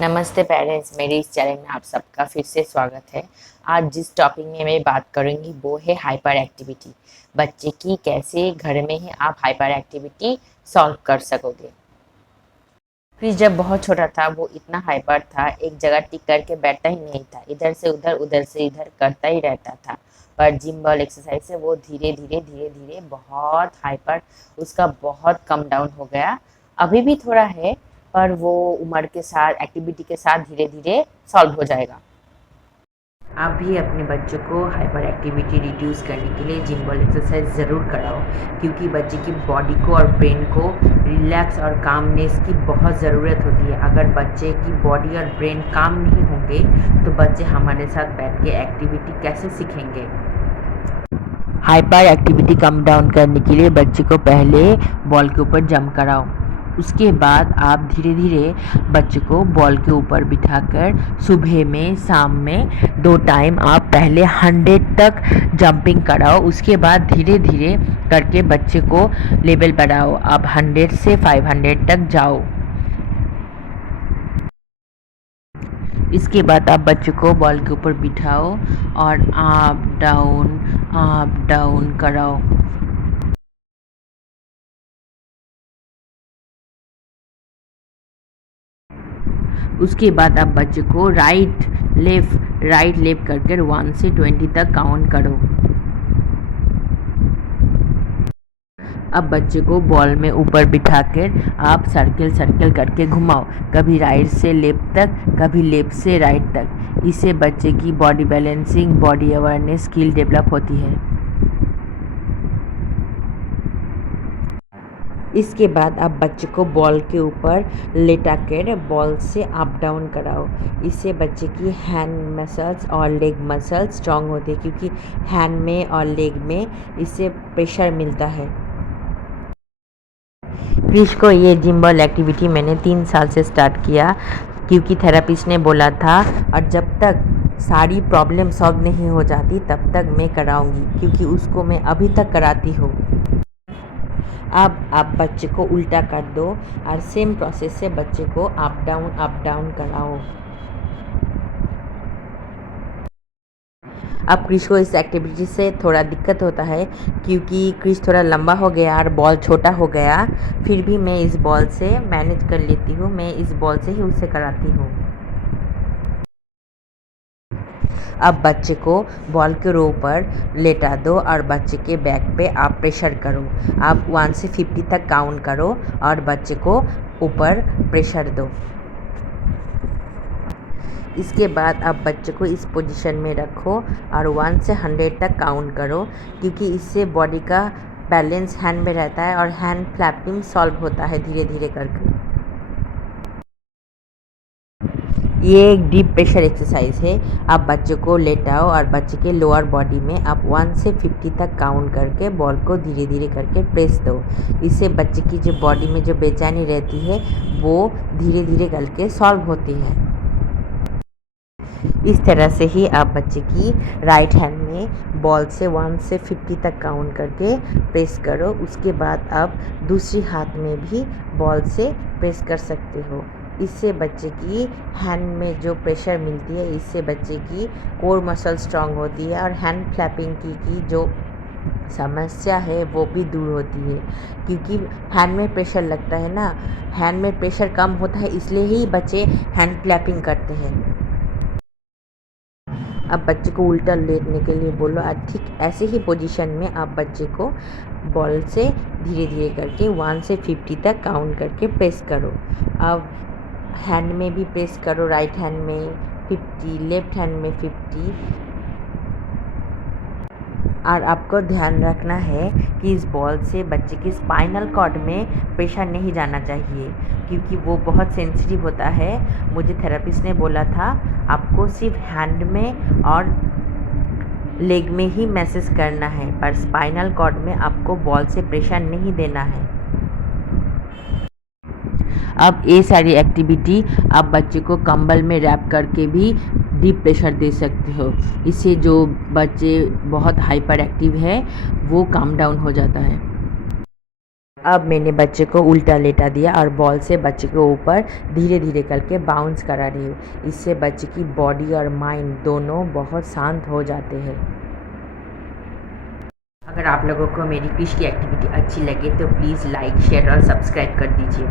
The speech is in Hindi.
नमस्ते पेरेंट्स, मेरे इस चैनल में आप सबका फिर से स्वागत है। आज जिस टॉपिक में मैं बात करूंगी वो है हाइपर एक्टिविटी। बच्चे की कैसे घर में ही आप हाइपर एक्टिविटी सॉल्व कर सकोगे। क्रिस जब बहुत छोटा था वो इतना हाइपर था, एक जगह टिक करके बैठता ही नहीं था, इधर से इधर करता ही रहता था। पर जिम बॉल एक्सरसाइज से वो धीरे धीरे बहुत हाइपर उसका बहुत कम डाउन हो गया। अभी भी थोड़ा है, पर वो उम्र के साथ एक्टिविटी के साथ धीरे धीरे सॉल्व हो जाएगा। आप भी अपने बच्चों को हाइपर एक्टिविटी रिड्यूस करने के लिए जिम बॉल एक्सरसाइज ज़रूर कराओ, क्योंकि बच्चे की बॉडी को और ब्रेन को रिलैक्स और कामनेस की बहुत ज़रूरत होती है। अगर बच्चे की बॉडी और ब्रेन काम नहीं होंगे तो बच्चे हमारे साथ बैठ के एक्टिविटी कैसे सीखेंगे। हाइपर एक्टिविटी कम डाउन करने के लिए बच्चे को पहले बॉल के ऊपर जंप कराओ। उसके बाद आप धीरे धीरे बच्चे को बॉल के ऊपर बिठाकर सुबह में शाम में 2 टाइम आप पहले 100 तक जंपिंग कराओ। उसके बाद धीरे धीरे करके बच्चे को लेवल बढ़ाओ, आप 100 से 500 तक जाओ। इसके बाद आप बच्चे को बॉल के ऊपर बिठाओ और अप डाउन कराओ। उसके बाद आप बच्चे को राइट लेफ्ट करके 1 से 20 तक काउंट करो। अब बच्चे को बॉल में ऊपर बिठाकर आप सर्किल करके घुमाओ, कभी राइट से लेफ्ट तक, कभी लेफ्ट से राइट तक। इससे बच्चे की body balancing, body awareness skill develop होती है। इसके बाद आप बच्चे को बॉल के ऊपर लेटाकर बॉल से अप डाउन कराओ। इससे बच्चे की हैंड मसल्स और लेग मसल्स स्ट्रॉन्ग होते हैं, क्योंकि हैंड में और लेग में इससे प्रेशर मिलता है। क्रिश को ये जिम बॉल एक्टिविटी मैंने 3 साल से स्टार्ट किया, क्योंकि थेरेपिस्ट ने बोला था, और जब तक सारी प्रॉब्लम सॉल्व नहीं हो जाती तब तक मैं कराऊंगी, क्योंकि उसको मैं अभी तक कराती हूँ। अब आप बच्चे को उल्टा कर दो और सेम प्रोसेस से बच्चे को अप डाउन कराओ। अब क्रिश को इस एक्टिविटी से थोड़ा दिक्कत होता है, क्योंकि क्रिश थोड़ा लंबा हो गया और बॉल छोटा हो गया। फिर भी मैं इस बॉल से मैनेज कर लेती हूँ, मैं इस बॉल से ही उसे कराती हूँ। अब बच्चे को बॉल के रो पर लेटा दो और बच्चे के बैक पे आप प्रेशर करो। आप 1 से 50 तक काउंट करो और बच्चे को ऊपर प्रेशर दो। इसके बाद आप बच्चे को इस पोजीशन में रखो और 1 से 100 तक काउंट करो, क्योंकि इससे बॉडी का बैलेंस हैंड में रहता है और हैंड फ्लैपिंग सॉल्व होता है धीरे धीरे करके। ये एक डीप प्रेशर एक्सरसाइज है। आप बच्चे को लेटाओ और बच्चे के लोअर बॉडी में आप 1 से 50 तक काउंट करके बॉल को धीरे धीरे करके प्रेस दो। इससे बच्चे की जो बॉडी में जो बेचैनी रहती है वो धीरे धीरे करके सॉल्व होती है। इस तरह से ही आप बच्चे की राइट हैंड में बॉल से 1 से 50 तक काउंट करके प्रेस करो। उसके बाद आप दूसरी हाथ में भी बॉल से प्रेस कर सकते हो। इससे बच्चे की हैंड में जो प्रेशर मिलती है, इससे बच्चे की कोर मसल स्ट्रांग होती है और हैंड फ्लैपिंग की जो समस्या है वो भी दूर होती है, क्योंकि हैंड में प्रेशर लगता है ना, हैंड में प्रेशर कम होता है, इसलिए ही बच्चे हैंड फ्लैपिंग करते हैं। अब बच्चे को उल्टा लेटने के लिए बोलो और ठीक ऐसे ही पोजीशन में आप बच्चे को बॉल से धीरे धीरे करके 1 से 50 तक काउंट करके प्रेस करो। अब हैंड में भी प्रेस करो, राइट हैंड में 50, लेफ्ट हैंड में 50। और आपको ध्यान रखना है कि इस बॉल से बच्चे की स्पाइनल कॉर्ड में प्रेशर नहीं जाना चाहिए, क्योंकि वो बहुत सेंसिटिव होता है। मुझे थेरेपिस्ट ने बोला था आपको सिर्फ हैंड में और लेग में ही मैसेज करना है, पर स्पाइनल कॉर्ड में आपको बॉल से प्रेशर नहीं देना है। अब ये सारी एक्टिविटी आप बच्चे को कंबल में रैप करके भी डीप प्रेशर दे सकते हो। इससे जो बच्चे बहुत हाइपर एक्टिव है वो काम डाउन हो जाता है। अब मैंने बच्चे को उल्टा लेटा दिया और बॉल से बच्चे के ऊपर धीरे धीरे करके बाउंस करा रही हूँ। इससे बच्चे की बॉडी और माइंड दोनों बहुत शांत हो जाते हैं। अगर आप लोगों को मेरी फिश की एक्टिविटी अच्छी लगे तो प्लीज़ लाइक शेयर और सब्सक्राइब कर दीजिए।